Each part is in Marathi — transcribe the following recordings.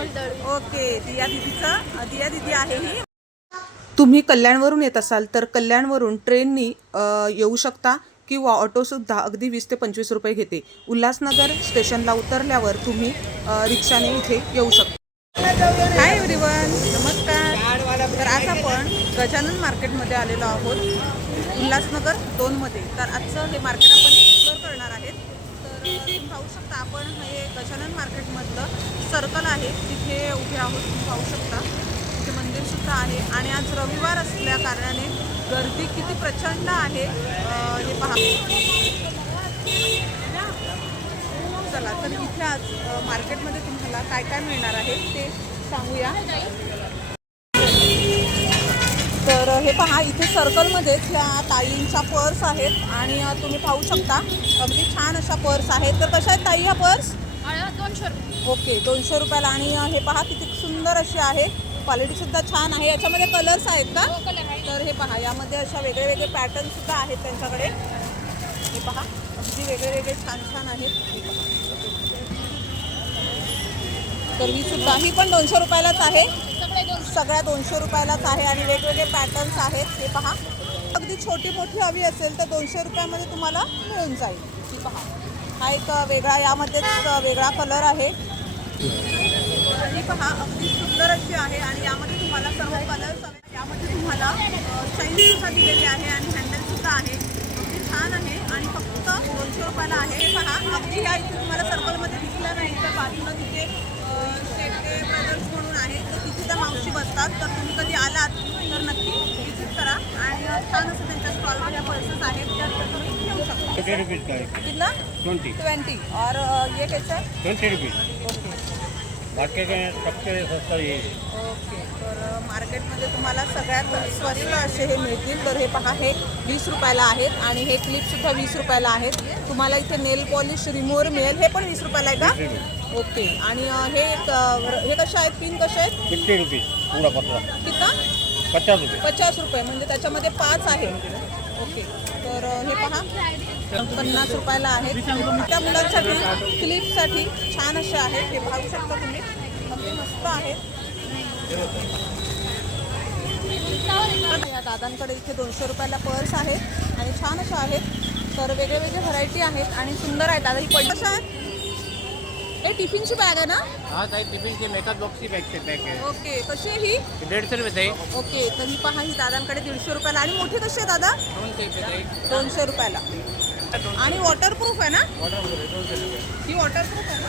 ओके दिया दिदीचं दिया दिदी आहे ही. तुम्ही कल्याणवरून येत असाल तर कल्याणवरून ट्रेननी येऊ शकता किंवा ऑटोसुद्धा अगदी वीस ते पंचवीस रुपये घेते. उल्हासनगर स्टेशनला उतरल्यावर तुम्ही रिक्षाने इथे येऊ शकता. हाय एव्हरीवन नमस्कार. तर आज आपण गजानन मार्केटमध्ये आलेलो आहोत. उल्हासनगर दोनमध्ये. तर आजचं हे मार्केट आपण एक्सप्लोअर करणार आहेत तर तुम्ही पाहू शकता आपण हे गजानन मार्केटमधलं सर्कल आहे तिथे उभे आहोत तुम्ही पाहू शकता. तिथे मंदिरसुद्धा आहे आणि आज रविवार असल्या कारणाने गर्दी किती प्रचंड आहे हे पहा. चला तर इथे आज मार्केटमध्ये तुम्हाला काय काय मिळणार आहे ते सांगूया. हे पहा इथे सर्कलमध्येच ह्या ताईंच्या पर्स आहेत आणि तुम्ही पाहू शकता. अगदी छान अशा पर्स आहेत. तर कशा आहेत ताई ह्या पर्स दोनशे रुपये. ओके दोनशे रुपयाला. आणि हे पहा किती सुंदर अशी आहे. क्वालिटीसुद्धा छान आहे. याच्यामध्ये कलर्स आहेत का? हो, तर हे पहा यामध्ये अशा वेगळे वेगळे पॅटर्न सुद्धा आहेत त्यांच्याकडे. हे पहा अगदी वेगळे वेगळे छान छान आहेत. तर ही सुद्धा ही पण दोनशे रुपयालाच आहे. सगळ्या दोनशे रुपयालाच आहे आणि वेगवेगळे पॅटर्न्स आहेत हे पहा. अगदी छोटी मोठी हवी असेल तर दोनशे रुपयामध्ये तुम्हाला मिळून जाईल. ही पहा. हा एक वेगळा यामध्येच वेगळा कलर आहे. ही पहा अगदी सुंदर अशी आहे आणि यामध्ये तुम्हाला सर्व कलर्स यामध्ये तुम्हाला चैन दिलेली आहे आणि हँडलसुद्धा आहे. अगदी छान आहे आणि फक्त दोनशे रुपयाला आहे. हे पहा अगदी ह्या इथे तुम्हाला सर्कलमध्ये दिसलं नाही तर बाजूला तिथे शेटे ब्रदर्स म्हणून तर त्या मावशी बसतात तर तुम्ही कधी आलात तर नक्की विजिट करा. आणि छान असं त्यांच्या स्टॉलवर या पर्सेस आहेत त्या तुम्ही घेऊ शकता. कितना? ट्वेंटी ट्वेंटी और ये कैसा है? ट्वेंटी रुपीज़ ओके बाकी सबसे ये है ओके. तर मार्केटमध्ये तुम्हाला सगळ्यात स्वस्त असे हे मिळतील. तर हे पहा हे वीस रुपयाला आहेत आणि हे क्लिपसुद्धा वीस रुपयाला आहेत. तुम्हाला इथे नेल पॉलिश रिमूव्हर मिळेल. हे पण वीस रुपयाला आहे का? ओके. आणि अ, हे एक, हे कसे आहेत? पिन कसे आहेत? फिफ्टी रुपीज़ पूरा पतला कितना? पचास रुपये. पचास रुपये. म्हणजे त्याच्यामध्ये पाच आहेत ओके. तर अ, हे पहा. पन्नास रुपयाला आहेत. त्या मुलांसाठी क्लिपसाठी छान असे आहेत. हे पाहू शकता तुम्ही. अगदी मस्त आहेत. या दादांकडे इथे दोनशे रुपयाला पर्स आहेत आणि छान अशा आहेत. तर वेगळे वेगळे व्हरायटी आहेत. आणि सुंदर आहेत. दादा ही पण कशा आहेत हे टिफिनची बॅग आहे ना? हाँ साइड टिफिन के मेकअप बॉक्स की बैग पैक है ओके कशी आहे ही? डेढ़ सौ रुपये सही ओके तर ही पहा ही दादांकडे दीडशे रुपयाला. आणि मोठी कशी आहे दादा? दोन सौ रुपये सही दोनशे रुपयाला. आणि वॉटरप्रूफ आहे ना? ऑर्डर बोले दोन सौ रुपये. ही वॉटरप्रूफ आहे ना?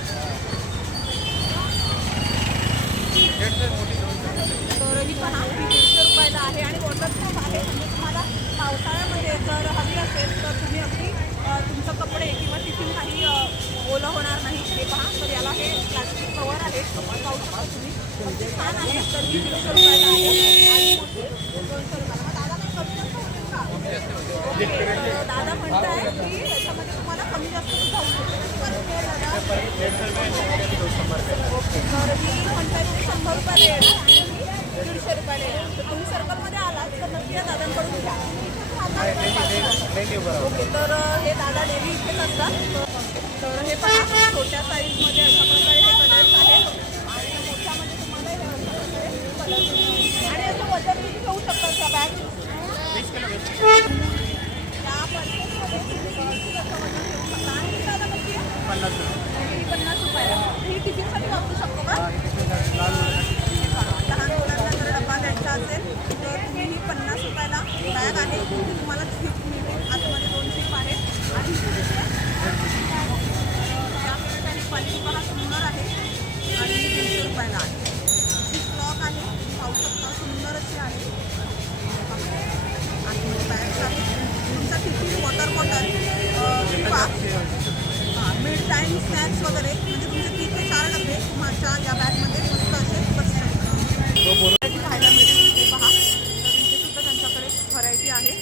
वगैरे. म्हणजे तुमचे तीन ते चार डबे माझ्या या बॅगमध्ये मस्त असे बसू शकतात. हो, खायला ते पहा. तर सुद्धा त्यांच्याकडे व्हरायटी आहे.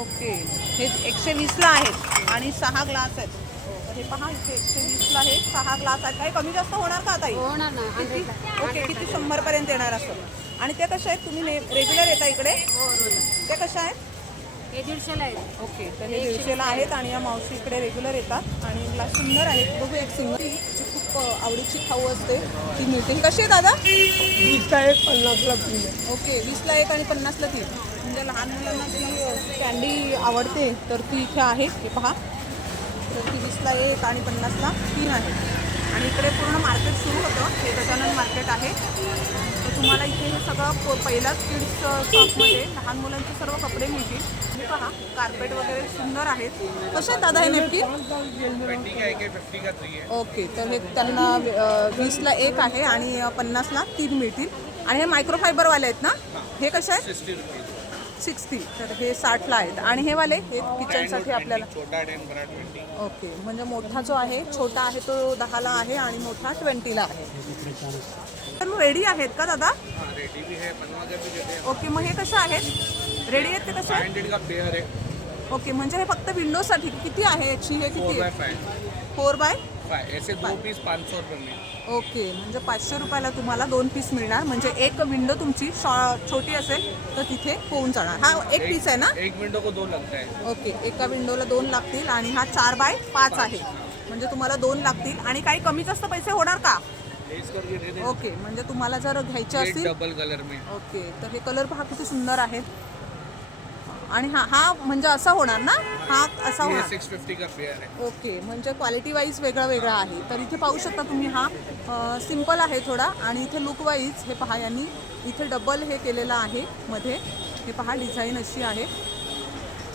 ओके. हे एकशे वीसला आहेत आणि सहा ग्लास आहेत. हो, हे पहा इथे एकशे वीसला आहे सहा ग्लास आहेत. काही कमी जास्त होणार का ताई? होणार नाही ओके किती शंभरपर्यंत येणार असं? आणि ते कसं आहेत? तुम्ही ने रेग्युलर येता इकडे? ते कसे आहेत? हे दीडशेला आहे ओके तर हे दीडशेला आहेत आणि या मावशी इकडे रेग्युलर येतात. आणि ग्लास सुंदर आहेत बघू एक सिंगल जी खूप आवडीची खाऊ असते ती मिळते ही कशी आहे दादा? वीसला एक पन्नासला तीन. आहे. ओके वीसला एक आणि पन्नासला तीन. म्हणजे लहान मुलांना जी अ, कॅन्डी आवडते तर ती इथे आहे. हे पहा. तर ती वीसला एक आणि पन्नासला तीन आहे. आणि इकडे पूर्ण मार्केट सुरू होतं. हे गजानन मार्केट आहे. तर तुम्हाला इथे हे सगळं प- पहिलाच किड्स शॉपमध्ये uh, लहान मुलांचे सर्व कपडे मिळतील. हे पहा कार्पेट वगैरे सुंदर आहेत. कसे आहेत दादा हे नेमकी? ओके तर हे त्यांना वीसला एक आहे आणि पन्नासला तीन मिळतील. आणि हे मायक्रोफायबरवाले आहेत ना? हे कसे आहेत? सिक्सटी. तर हे साठला आहेत. आणि हे वाले हे किचनसाठी आपल्याला ओके. म्हणजे मोठा जो आहे छोटा आहे तो दहाला आहे आणि मोठा ट्वेंटीला आहे. तर मग रेडी आहेत का दादा? ओके मग हे कसे आहेत रेडी आहेत ते कसे? फाइव आहेत हंड्रेड का पेयर है ओके म्हणजे हे फक्त विंडोसाठी किती आहे? याची हे किती आहे? फोर बाय ऐसे दो पीस पाँच सौ रुपये में ओके म्हणजे पाचशे रुपयाला तुम्हाला दोन पीस मिळणार. म्हणजे एक विंडो तुमची शॉ- छोटी असेल तर तिथे होऊन जाणार. हा एक पीस आहे ना? एक विंडो को दो लगता. है ओके एका विंडोला दोन लागतील आणि हा चार बाय पाच आहे. म्हणजे तुम्हाला दोन लागतील. आणि काही कमी जास्त पैसे होणार का? दे दें ओके म्हणजे तुम्हाला जर घ्यायचे असतील डबल कलर में ओके तर हे कलर पहा किती सुंदर आहेत आणि हा हा म्हणजे असा होणार ना? हा असा होणार. सिक्स फिफ्टी का पेयर है ओके म्हणजे क्वालिटी वाईज वेगळा वेगळा आहे. तर इथे पाहू शकता तुम्ही हा सिंपल आहे थोडा आणि इथे लुक वाईज हे पहा यांनी इथे डबल हे केलेलं आहे मध्ये. हे पहा डिझाईन अशी आहे.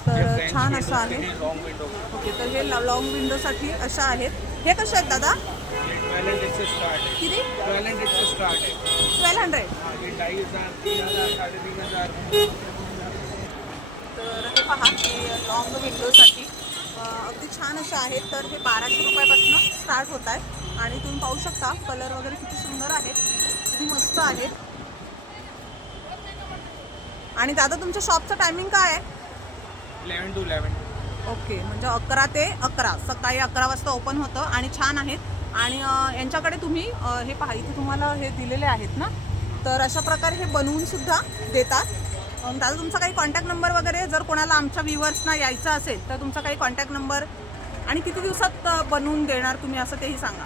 तर छान असं आहे. ओके तर हे लॉंग विंडोसाठी अशा आहेत. हे कसे आहेत दादा? किती? ट्वेल्व हंड्रेड ट्वेल्व हंड्रेड हाँ, ये ढाई हज़ार तीन हज़ार साढ़े तीन हज़ार तर हे पहा हे लॉंग विंडोसाठी अगदी छान असे आहेत. तर हे बाराशे रुपयापासून स्टार्ट होत आहे. आणि तुम्ही पाहू शकता कलर वगैरे किती सुंदर आहेत किती मस्त आहेत आणि दादा तुमच्या शॉपचं टायमिंग काय आहे? इलेवन टू इलेवन ओके म्हणजे अकरा ते अकरा. सकाळी अकरा वाजता ओपन होतं आणि छान आहेत. आणि यांच्याकडे तुम्ही हे पहा इथे तुम्हाला हे दिलेले आहेत ना? तर अशा प्रकारे हे बनवून सुद्धा देतात. दादा तुमचा काही कॉन्टॅक्ट नंबर वगैरे जर कोणाला आमच्या व्ह्युअर्सना यायचं असेल तर तुमचा काही कॉन्टॅक्ट नंबर आणि किती दिवसात बनवून देणार तुम्ही असं तेही सांगा.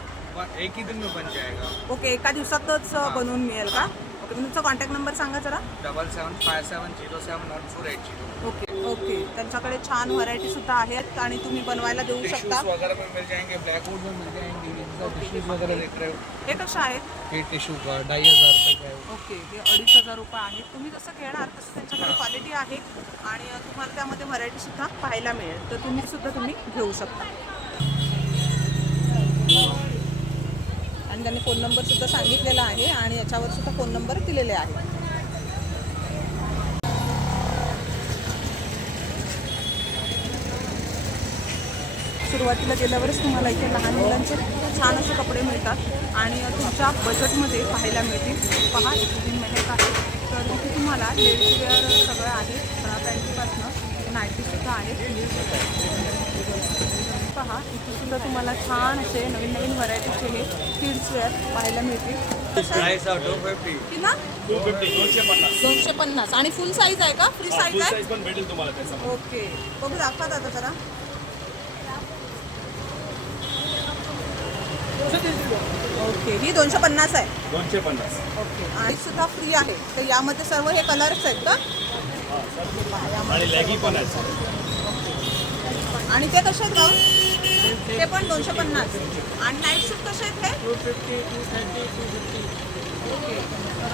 एक ही दिन में बन जाएगा ओके एका दिवसातच बनवून मिळेल का? ओके तुमचा कॉन्टॅक्ट नंबर सांगा जरा. Double seven five seven zero seven one four eight zero okay okay त्यांच्याकडे छान व्हरायटी सुद्धा आहेत आणि तुम्ही बनवायला देऊ टिश्यूज शकता. वगैरह में मिल जाएंगे ब्लैकवुड में मिल जाएंगे टिश्यूज वगैरह देख रहे हो हे कशा आहेत? ये टिश्यू का ढाई हज़ार तक है ओके हे अडीच हजार रुपये आहेत. तुम्ही जसं घेणार? तसं त्यांच्याकडे क्वालिटी आहे आणि तुम्हाला त्यामध्ये व्हरायटी सुद्धा पाहायला मिळेल. तर तुम्ही सुद्धा तुम्ही घेऊ शकता. आणि त्यांनी फोन नंबरसुद्धा सांगितलेला आहे आणि याच्यावर सुद्धा फोन नंबर दिलेले आहे सुरुवातीला गेल्यावरच तुम्हाला इथे लहान मुलांचे छान असे कपडे मिळतात आणि तुमच्या बजेटमध्ये पाहायला मिळतील. पहा तीन महिन्यात आहे. तर इथे तुम्हाला लेडीज वेअर सगळं आहे पॅन्टीपासनं नाईटीसुद्धा आहे. पहा. इथे सुद्धा तुम्हाला छान असे नवीन नवीन व्हरायटीचे हे किड्स वेअर पाहायला मिळतील. ना दोनशे पन्नास. आणि फुल साईज आहे का? फ्री साईज आहे? पण भेटेल तुम्हाला त्याचा ओके बघू दाखवा दादा जरा. ओके ही दोनशे पन्नास आहे. दोनशे पन्नास. ओके आणि सुद्धा फ्री आहे. तर यामध्ये सर्व हे कलर्स आहेत का? आणि लॅगी पण आणि ते कसे आहेत गाऊन ते पण दोनशे पन्नास. आणि नाईट शूट कसे आहेत ते? Two fifty two thirty two fifty okay. तर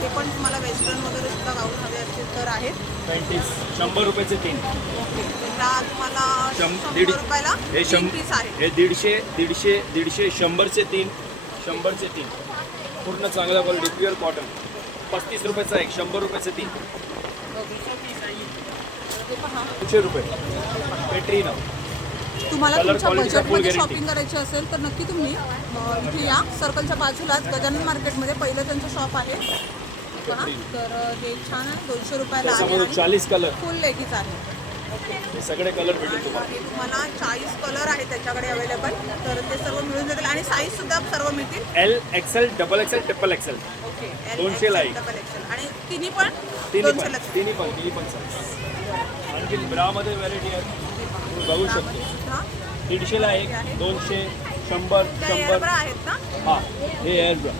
ते पण तुम्हाला वेस्टर्न वगैरे सुद्धा गाऊन हवे असतील तर आहेत. पॅन्टीस. शंभर रुपयाचे तीन. ओके. त्याला तुम्हाला शंभर रुपयाला हे पीस आहे हे दीडशे दीडशे दीडशे शंभरचे तीन. शंभरचे तीन. पूर्ण चांगल्या क्वालिटी प्युअर कॉटन पस्तीस रुपयाचा एक शंभर रुपयाचे तीन. ते पहा दोनशे रुपये. पेट्रीना तुम्हाला तुमच्या quality चा full बजेटमध्ये guarantee. शॉपिंग करायची असेल तर नक्की तुम्ही अ, इथे या. सर्कलच्या बाजूलाच गजानन मार्केटमध्ये पहिलं त्यांचं शॉप आहे. पहा तर अ, हे छान आहे. दोनशे रुपयाला आहे त्याच्यामध्ये चाळीस कलर फुल लेगीच आहे. हे सगळे कलर भेटेल तुम्हाला. तुम्हाला चाळीस कलर आहेत त्याच्याकडे अवेलेबल तर ते सर्व मिळून जातील. आणि साईज सुद्धा सर्व मिळतील. L XL double XL triple XL okay दोनशेला आहे. डबल एक्सेल आणि तिन्ही पण तिन्ही पण. दोनशेलाच तिन्ही पण तिन्ही पण size. ब्रामध्ये व्हरायटी आहे. तुम्ही बघू शकतो. दीडशेला एक दोनशे शंभर शंभर. आहेत ना हां हे एअर ब्रा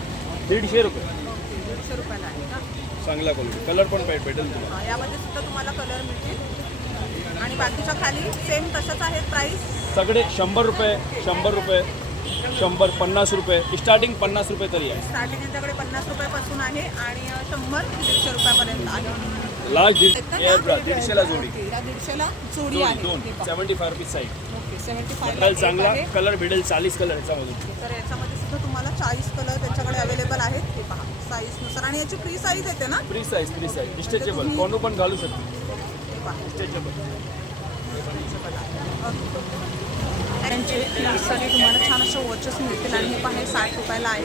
दीडशे रुपये. दीडशे रुपयाला आहे का? चांगला क्वालिटी कलर पण भेट भेटेल तुम्हाला. हा, यामध्ये सुद्धा तुम्हाला कलर मिळतील. आणि बाकीच्या खाली सेम तसंच आहे प्राइस सगळे शंभर रुपये शंभर रुपये शंभर पन्नास रुपये. स्टार्टिंग पन्नास रुपये तरी आहे. स्टार्टिंग यांच्याकडे पन्नास रुपयापासून आहे आणि अ, शंभर दीडशे रुपयापर्यंत आहे. लास्ट दीडशेला जोडी. दीडशेला जोडी आहे. Seventy five rupees side okay seventy five colour चांगला कलर भेटेल चाळीस कलर याच्यामध्ये. तर याच्यामध्ये सुद्धा तुम्हाला चाळीस कलर त्यांच्याकडे अवेलेबल आहेत. पहा साईजनुसार आणि याची फ्री साईज येते ना? Free size free size stretchable कोणू पण घालू शकतो. हे पहा. स्ट्रेचेबल त्यांचे फ्रीजसाठी तुम्हाला छान असे वॉचेस मिळतील. आणि हे पहा हे साठ रुपयाला आहे.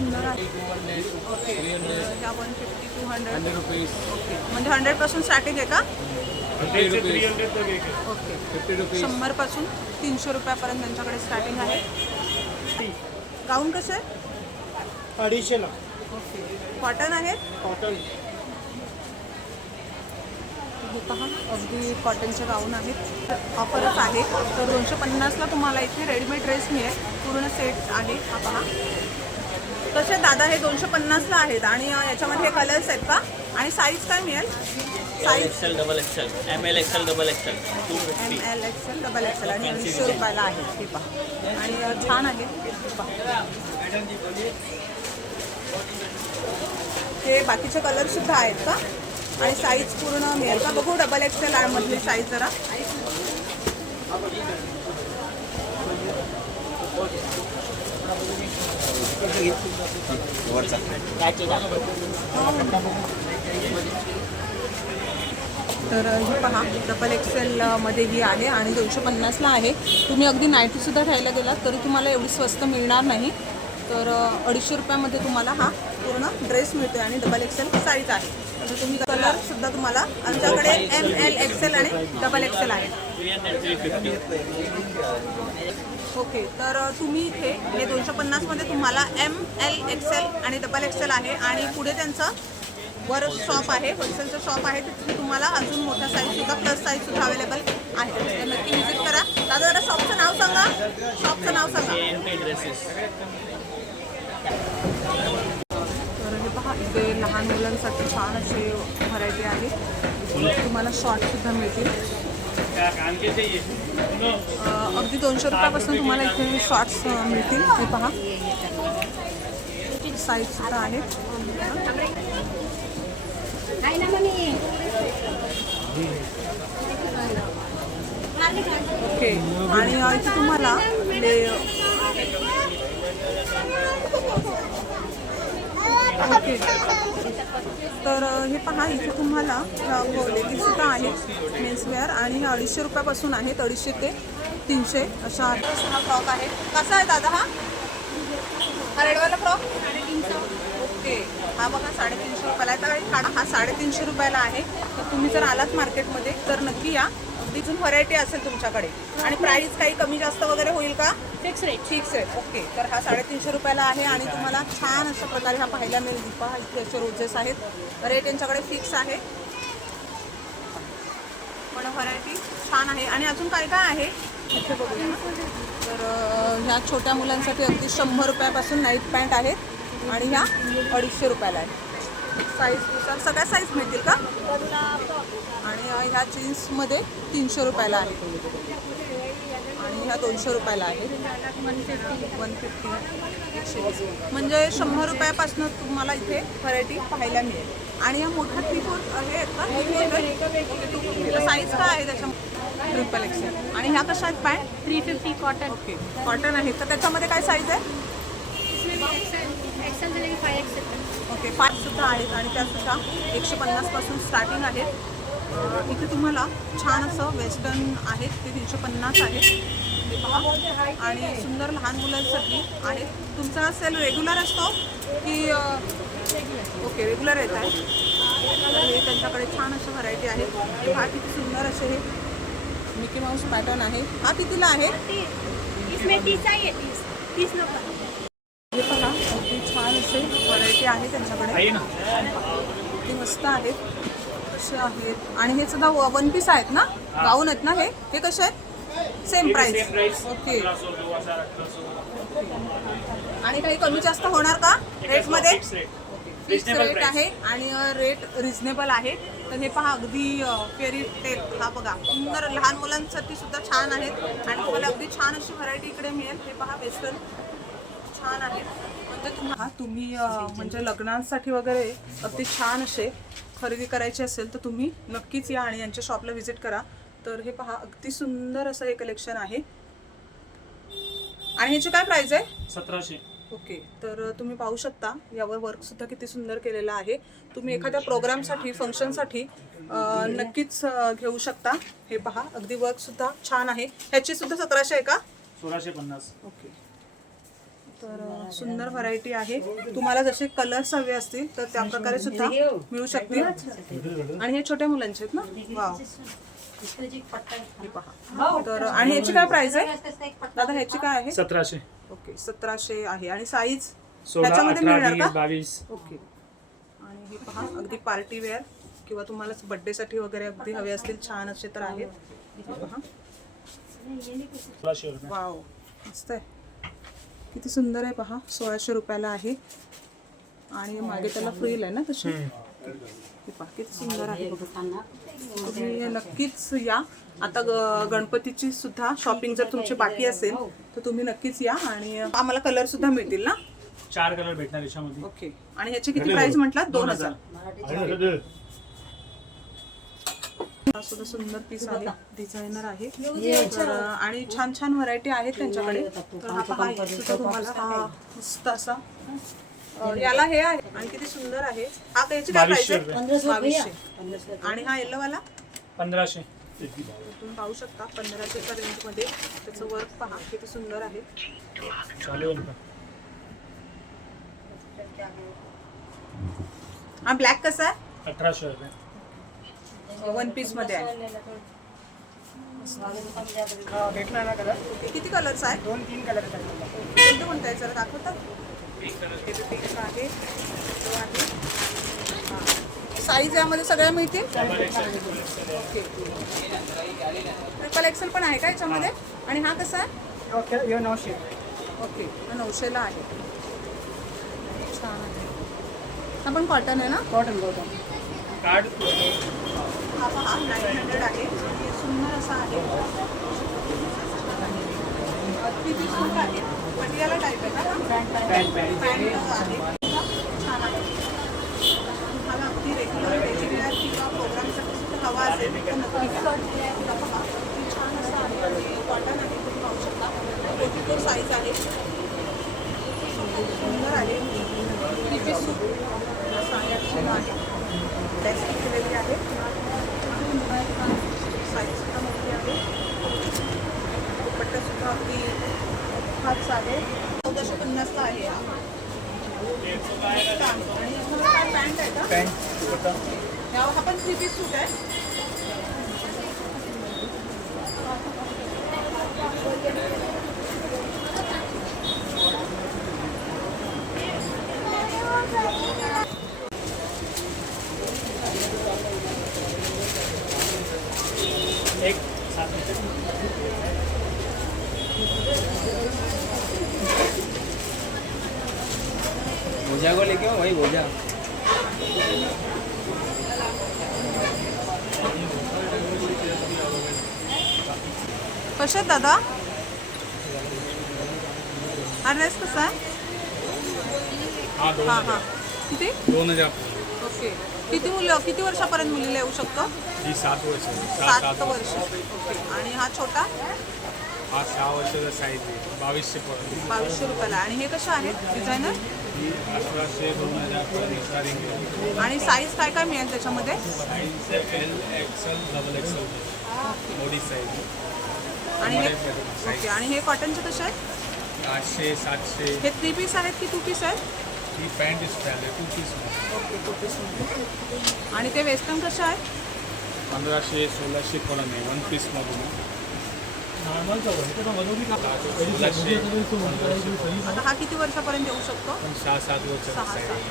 सुंदर आहे. ओके. ह्या one fifty two hundred okay म्हणजे हंड्रेडपासून स्टार्टिंग आहे. का ओके शंभरपासून तीनशे रुपयापर्यंत त्यांच्याकडे स्टार्टिंग आहे. गाऊन कसे आहे? अडीचशेला ओके. कॉटन आहेत कॉटन हे पहा अगदी कॉटनचे गाऊन आहेत. ऑफरच आहे. तर दोनशे पन्नासला तुम्हाला इथे रेडीमेड ड्रेस मिळेल. पूर्ण सेट आहे. हा पहा. तसे दादा हे दोनशे पन्नासला आहेत आणि याच्यामध्ये हे कलर्स आहेत का? आणि साईज काय मिळेल? Size XL double XL M L XL double XL two M fifty L XL double XL आणि ऐंशी रुपयाला आहे. हे पहा. आणि छान आहे. हे पहा. हे बाकीचे कलर सुद्धा आहेत का? आणि साईज पूर्ण मिळेल का? बघू डबल एक्सेल मधली साईज जरा. तर ही पहा डबल एक्सेलमध्ये ही आहे आणि दोनशे पन्नासला आहे. तुम्ही अगदी नाईटीसुद्धा घ्यायला गेलात तरी तुम्हाला एवढी स्वस्त मिळणार नाही. तर अडीचशे रुपयामध्ये तुम्हाला हा पूर्ण ड्रेस मिळतो आणि डबल एक्सेल साईज आहे. तर तुम्ही कलरसुद्धा तुम्हाला आमच्याकडे एम एल एक्सेल आणि डबल एक्सेल आहे. ओके तर तुम्ही इथे हे दोनशे पन्नासमध्ये तुम्हाला एम एल एक्सेल आणि डबल एक्सेल आहे आणि पुढे त्यांचं वर शॉप आहे होलसेलचं शॉप आहे तिथे तुम्हाला अजून मोठ्या साईजसुद्धा प्लस साईजसुद्धा अवेलेबल आहे. तर नक्की व्हिजिट करा. दादा जरा शॉपचं नाव सांगा. शॉपचं नाव सांगा. तर हे पहा इथे लहान मुलांसाठी छान असे व्हरायटी आहे. तुम्हाला शॉर्टसुद्धा मिळतील. अगदी दोनशे रुपयापासून तुम्हाला इथे शॉर्ट्स मिळतील. हे पहा. साईजसुद्धा आहेत. ओके आणि इथे तुम्हाला ले ओके तर हे पहा इथे तुम्हाला लेगीज सुद्धा आहेत मेन्सवेअर आणि अडीचशे रुपयापासून आहेत अडीचशे ते तीनशे अशा हा फ्रॉक आहे कसा आहे दादा हा? हा रेडवाला फ्रॉक? ओके. हा बघा साडेतीनशे रुपयाला आहे. तर हा साडेतीनशे रुपयाला आहे. तर तुम्ही जर आलात मार्केटमध्ये तर नक्की या. तिथून व्हरायटी असेल तुमच्याकडे. आणि प्राईस काही कमी जास्त वगैरे होईल का? Fix rate fix rate okay तर हा साडेतीनशे रुपयाला आहे आणि तुम्हाला छान अशा प्रकारे हा पाहायला मिळेल दीपा. इथे असे रोजेस आहेत. रेट यांच्याकडे फिक्स आहे. पण व्हरायटी छान आहे. आणि अजून काय काय आहे? इथे बघूया. ना. तर ह्या छोट्या मुलांसाठी अगदी शंभर रुपयापासून नाईट पॅन्ट आहेत. आणि ह्या अडीचशे रुपयाला आहेत. साईजनुसार सगळ्या साईज मिळतील का? आणि ह्या जीन्समध्ये तीनशे रुपयाला आहे. आणि ह्या दोनशे रुपयाला आहे. वन फिफ्टी एकशे म्हणजे शंभर रुपयापासून तुम्हाला इथे व्हरायटी पाहायला मिळेल. आणि या मोठ्या हे आहेत का? साईज काय आहे त्याच्या ट्रिपल एक्सेल आणि ह्या कशा आहेत pant three fifty cotton okay cotton आहे. तर त्याच्यामध्ये काय साईज आहे? ओके पाच सुद्धा आहेत आणि त्यासुद्धा एकशे पन्नासपासून स्टार्टिंग आहेत. इथे तुम्हाला छान असं वेस्टर्न आहेत ते तीनशे पन्नास आहेत. आणि सुंदर लहान मुलांसाठी आणि तुमचा सेल रेग्युलर असतो की ओके रेग्युलर येत आहे. हे त्यांच्याकडे छान अशा व्हरायटी आहे. हे हा किती सुंदर असे हे. मिकी माऊस पॅटर्न आहे. हा कितीला आहे? इसमें तीस आहे तीस. तीस नंबर हे पहा अगदी छान असे व्हरायटी आहे त्यांच्याकडे. किती मस्त आहेत. कसे आहेत? आणि हे सुद्धा वन पीस आहेत ना? गाऊन आहेत ना हे? हे कसे आहेत? सेम प्राइस ओके आणि काही कमी जास्त होणार का? रेटमध्ये फिक्स रेट आहे आणि रेट रिझनेबल आहे. तर हे पहा अगदी फेरी टेल हा बघा सुंदर लहान मुलांसाठी सुद्धा छान आहेत. आणि तुम्हाला अगदी छान अशी व्हरायटी इकडे मिळेल. हे पहा वेस्टर्न छान आहे. तुम्हाला तुम्ही म्हणजे लग्नांसाठी वगैरे अगदी छान असे खरेदी करायची असेल तर तुम्ही नक्कीच या आणि यांच्या शॉपला व्हिजिट करा. तर हे पहा अगदी सुंदर असं हे कलेक्शन आहे. आणि ह्याची काय प्राइस आहे? सतराशे. ओके तर तुम्ही पाहू शकता यावर वर्क सुद्धा किती सुंदर केलेलं आहे. तुम्ही एखाद्या प्रोग्रामसाठी फंक्शनसाठी नक्कीच घेऊ शकता. हे पहा अगदी वर्क सुद्धा छान आहे. ह्याची सुद्धा सतराशे आहे का? सोळाशे पन्नास. ओके. तर सुंदर व्हरायटी आहे. तुम्हाला जसे कलर्स हवे असतील तर त्या प्रकारे सुद्धा मिळू शकतील. आणि हे छोट्या मुलांचे आहेत ना? वाव तर आणि ह्याची काय प्राइस आहे? दादा ह्याची काय आहे? सतराशे. ओके सतराशे आहे. आणि साईज अठरा मिळणार का? बावीस. ओके आणि हे पहा अगदी पार्टी वेअर किंवा तुम्हाला बर्थडेसाठी वगैरे अगदी हवे असतील छान असे तर आहेत. हे वाव मस्त आहे. किती सुंदर आहे पहा सोळाशे रुपयाला आहे. आणि मागे त्याला फ्रील आहे ना तशी. पहा किती सुंदर आहे. तुम्ही नक्कीच या. आता गणपतीची सुद्धा शॉपिंग जर तुमची बाकी असेल तर तुम्ही नक्कीच या. आणि आम्हाला कलर सुद्धा मिळतील ना? चार कलर भेटणार याच्यामध्ये. ओके आणि ह्याची किती प्राइस म्हटला? दोन हजार. हा सुद्धा सुंदर पीस आहे. डिझायनर आहे आणि छान छान व्हरायटी आहेत त्यांच्याकडे. तर हा पहा इथे सुद्धा तुम्हाला हा मस्त असा. याला हे आहे. आणि किती सुंदर आहे. हा त्याची काय प्राइस आहे? बावीसशे. आणि हा येल्लो वाला पंधराशे. तुम्ही पाहू शकता पंधराशेच्या रेंजमध्ये त्याचं वर्क पहा किती सुंदर आहे. हा ब्लॅक कसा आहे? अठराशे रुपये. वन पीसमध्ये आहे. भेटणार ना कलर किती कलर्स आहेत दोन तीन कलर कोणते कोणते आहे? जरा दाखवता. पिंक आहे तो आहे साईज यामध्ये सगळ्या मिळतील? ओके ट्रिपल एक्सेल पण आहे का याच्यामध्ये? आणि हा कसा आहे? ओके यो नऊशे. ओके हा नऊशेला आहे. छान आहे. हा पण कॉटन आहे ना? कॉटन कॉटन कार्ड हा पहा नाईन हंड्रेड आहे. सुंदर असा आहे. किती सूट आहे. पटियाला टाईप आहे का पॅन्ट पॅन्ट आहे. छान आहे. तुम्हाला अगदी रेग्युलर डेली वेअर किंवा प्रोग्रामसाठी सुद्धा हवा असेल तर नक्की पहा, किती छान असं आहे. आणि कॉटन आहे तुम्ही पाहू शकता. फोर्टी फोर साईज आहे. सुंदर आहे. किती सूट असं आहे. आहे. साईज सुद्धा मोठी आहे दुपट्टा सुद्धा अगदी हाच आहे चौदाशे पन्नासला हा थ्री पीस सूट आहे भोजा को लेके आओ वही भोजा आहेत दादा? ड्रेस कसा आहे हा हां हां. किती? दोन हजार. ओके. किती मुलं किती वर्षापर्यंत मुलीला येऊ शकतो? ही सात वर्ष. सात वर्ष. ओके. आणि हा छोटा? हा सहा वर्षाचा साईज आहे. बावीसशे पर्यंत बावीसशे रुपयाला. आणि हे कसे आहेत? डिझायनर ही अठराशे दोन हजार पर्यंत आहे. आणि साईज काय काय मिळेल त्याच्यामध्ये? Size L XL double XL मोठी साईज आणि हे ओके. आणि हे कॉटनचे कसे आहेत? आठशे सातशे. हे थ्री पीस आहेत की टू पीस आहेत? ही पॅन्ट स्टाईल आहे टू पीस आणि ते वेस्टर्न कसं आहे पंधराशे सोळाशे पण नाही वन पीसमधून आता हा किती वर्षापर्यंत येऊ शकतो? सहा सात वर्षाचा सहा सात.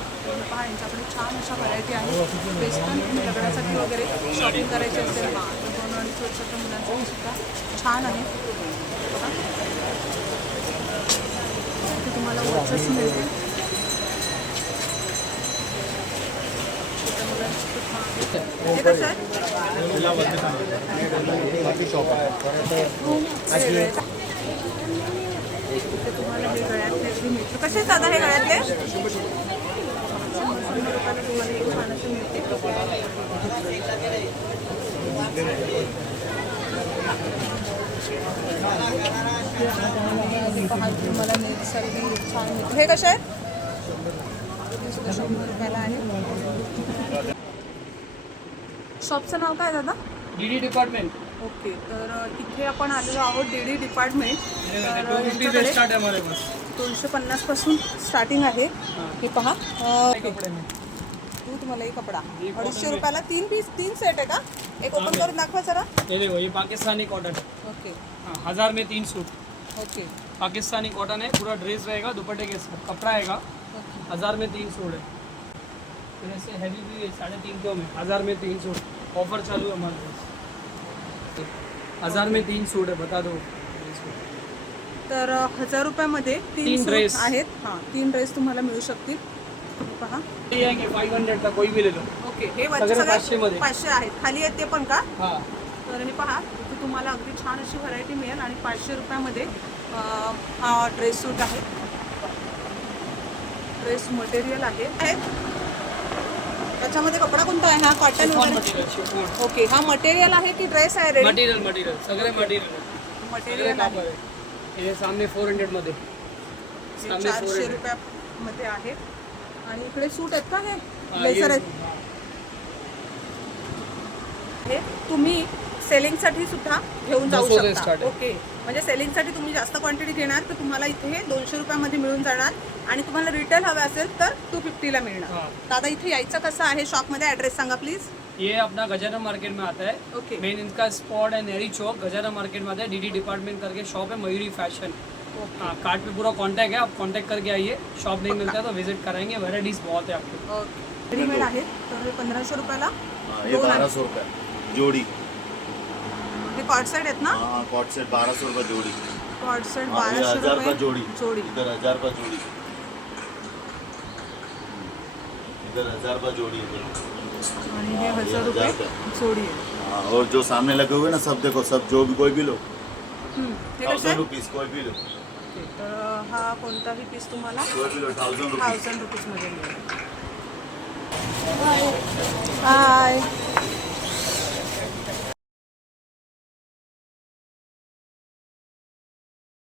पहा यांच्याकडे छान अशा व्हरायटी आहे वेस्टर्न तुम्ही लग्नासाठी वगैरे शॉपिंग करायची असेल. हां तर दोन अडीच वर्षाच्या मुलांसाठी सुद्धा छान आहे. इथे तुम्हाला वॉचेस मिळतील. छोट्या मुलांची सुद्धा आहे. हे कसं आहे? कसे आहेत? दादा हे गळ्यातले तुम्हाला हे कसे आहेत शंभर रुपयाला आहे. शॉपचं नाव काय दादा? डी डी डिपार्टमेंट ओके तर इथे आपण आलेलो आहोत डी डी डिपार्टमेंट तर यांच्याकडे आहे दोनशे पन्नासपासून स्टार्टिंग आहे. हे. पहा. अ, कपडे में. तू तुम्हाला एक कपडा. अडीचशे रुपयाला तीन पीस तीन सेट आहे का? एक ओपन करून दाखवा जरा. ये पाकिस्तानी कॉटन ओके. हाँ हजार में तीन सूट ओके. पाकिस्तानी कॉटन है पूरा ड्रेस रहेगा दुपट्टे के कपड़ा आएगा हजार में तीन सूट है. फिर ऐसे हैवी भी है साढ़े तीन सौ में हजार में तीन सूट ऑफर चालू है हमारे पास हजार में तीन सूट है बता दो. तर हजार रुपयामध्ये तीन तीन सूट dress. आहेत. हां तीन ड्रेस तुम्हाला मिळू शकतील. पहा. ये आएंगे फाइव हंड्रेड का कोई भी ले लो ओके हे वरचे सगळे सगळे पाचशेमध्ये. पाचशे आहेत. खाली आहेत ते पण का? हाँ. तर हे पहा इथे तुम्हाला अगदी छान अशी व्हरायटी मिळेल आणि पाचशे रुपयामध्ये अ, हा ड्रेस सूट आहे. ड्रेस मटेरियल आहे. आहेत. त्याच्यामध्ये कपडा कोणता आहे? हा कॉटन वगैरे? ओके हा मटेरियल आहे की ड्रेस आहे रेडी मटेरियल मटेरियल सगळे मटेरियल मटेरियल आहे. हे सामने फोर हंड्रेडमध्ये. हे सामने चारशे हंड्रेड रुपयामध्ये आहे. आणि इकडे सूट आहेत का हे? ब्लेझर आहेत. हे तुम्ही सेलिंगसाठी सुद्धा घेऊन जाऊ 200 से शकता. start आहे. ओके. म्हणजे सेलिंगसाठी तुम्ही जास्त क्वांटिटी घेणार तर तुम्हाला इथे हे दोनशे रुपयामध्ये मिळून जाणार. आणि तुम्हाला रिटेल हवे असेल तर टू फिफ्टीला मिळणार. हा. दादा इथे यायचं कसं आहे? शॉपमध्ये ॲड्रेस सांगा प्लीज ये अपना गजारा मार्केट में आता है. ओके. मेन इनका स्पॉट है नेहरी चौक गजारा मार्केट में आता है. डीडी डिपार्टमेंट करके शॉप है मयूरी फैशन हाँ कार्ड पे पूरा कांटेक्ट है आप कांटेक्ट करके आइए. शॉप नहीं मिलता है तो विजिट कराएंगे. वेराइटीज बहुत है आपको. ओके. रेडीमेड आहेत तर हे पंधराशे रुपयाला हाँ, दोन आहेत. सौ रुपये. जोड़ी. हे कॉट साईड आहेत ना हाँ कॉट सेट बारह सौ रुपये जोड़ी। कॉट साईड हाँ, ये बाराशे हज़ार का जोड़ी। जोडी। इधर हज़ार का जोड़ी। इधर हज़ार का जोड़ी आणि हे हज़ार हज़ार रुपये का. जोडी आहे हाँ और जो सामने लगे हुए ना सब देखो सब जो भी कोई भी लो। हम्म, हे कसं थाउज़ेंड आहे रुपीज़ कोई भी लो। ओके, तर हा कोणताही पीस तुम्हाला? कोई भी लो थाउज़ेंड रुपीज़ थाउजंड रुपीजमध्ये मिळेल. हाय